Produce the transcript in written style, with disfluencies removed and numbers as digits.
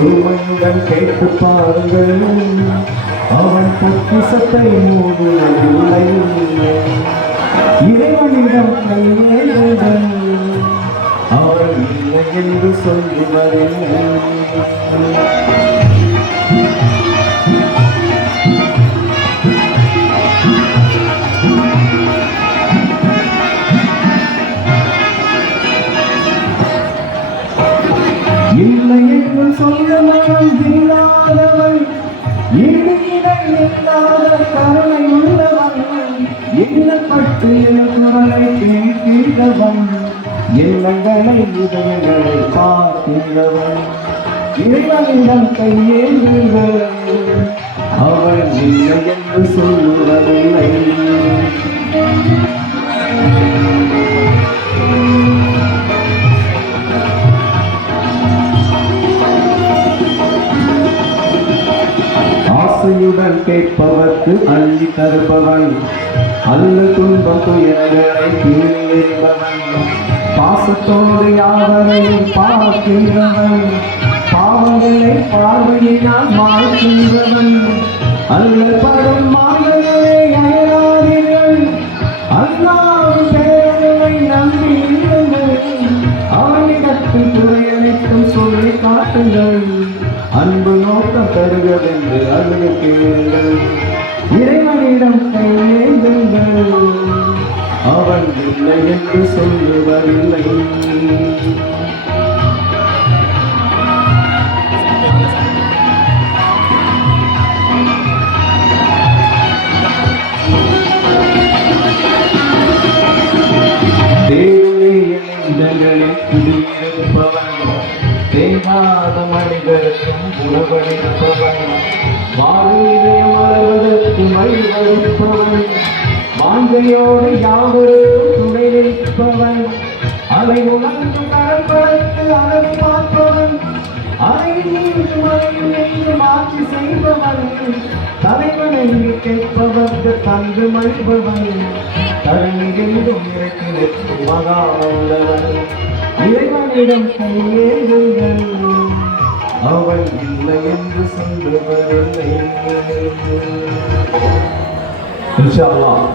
பொறுமையுடன் கேட்டு பாருங்கள், அவன் பொக்கிஷத்தை மூடுவதில்லை. இறைவனிடம் கையேறுங்கள், அவன் இல்லை என்று சொல்லுவதில்லை. இல்லை என்று சொல்லவன் இல்லாதவன், ஈடு இணை இல்லாத கருணை உள்ளவன், எண்ணப்பட்டு குரலை கேட்கிறவன், எண்ணங்களை இதயங்களை பார்க்கிறவன், இறைவனிடம் கையேறுங்கள், அவன் இல்லை என்று சொல்லுவதில்லை. ஆசையுடன் கேட்பவர்க்கு அள்ளி தருபவன், அல்ல துன்பம் துயரங்களை தீர்ப்பவன், பாசத்தோடு யாவரையும் பார்க்கின்றவன், பாவங்களை பார்வையினால் மாற்றுகிறவன், அல்லப்படும் மார்க்கங்களை அயராதீர்கள், அல்லாஹ்வின் பெயரை நம்பியிருங்கள், அவனிடத்தில் குறையனைத்தும் சொல்லி காட்டுங்கள், அன்பு நோக்கம் தருவதென்று அருள் கேளுங்கள், இறைவனிடம் கையேந்துங்கள், அவன் இல்லை என்று சொல்லுவதில்லை. தேவனே இளைஞர்களில் குடியிருப்பவன், தேவாத மனிதருக்கும் உணவளிப்பவன், வாழ்விதயம் வளர்வதற்கு வழிவகுப்பவன், வாஞ்சையோடு யாவரும் துணை நிற்பவன், அதை உணர்ந்து கடற்பதற்கு அளவு பார்ப்பவன், அதை நீங்கும் ஆட்சி செய்பவன், தலைவனை கேட்பவர்க்கு தந்து மழிபவன், தரணிகெங்கும் இறக்கி நிற்கும் மகா உள்ளவன், இறைவனிடம் கையேறுங்கள், அவன் இல்லை என்று சொல்லுவதில்லை. இன்ஷா அல்லாஹ்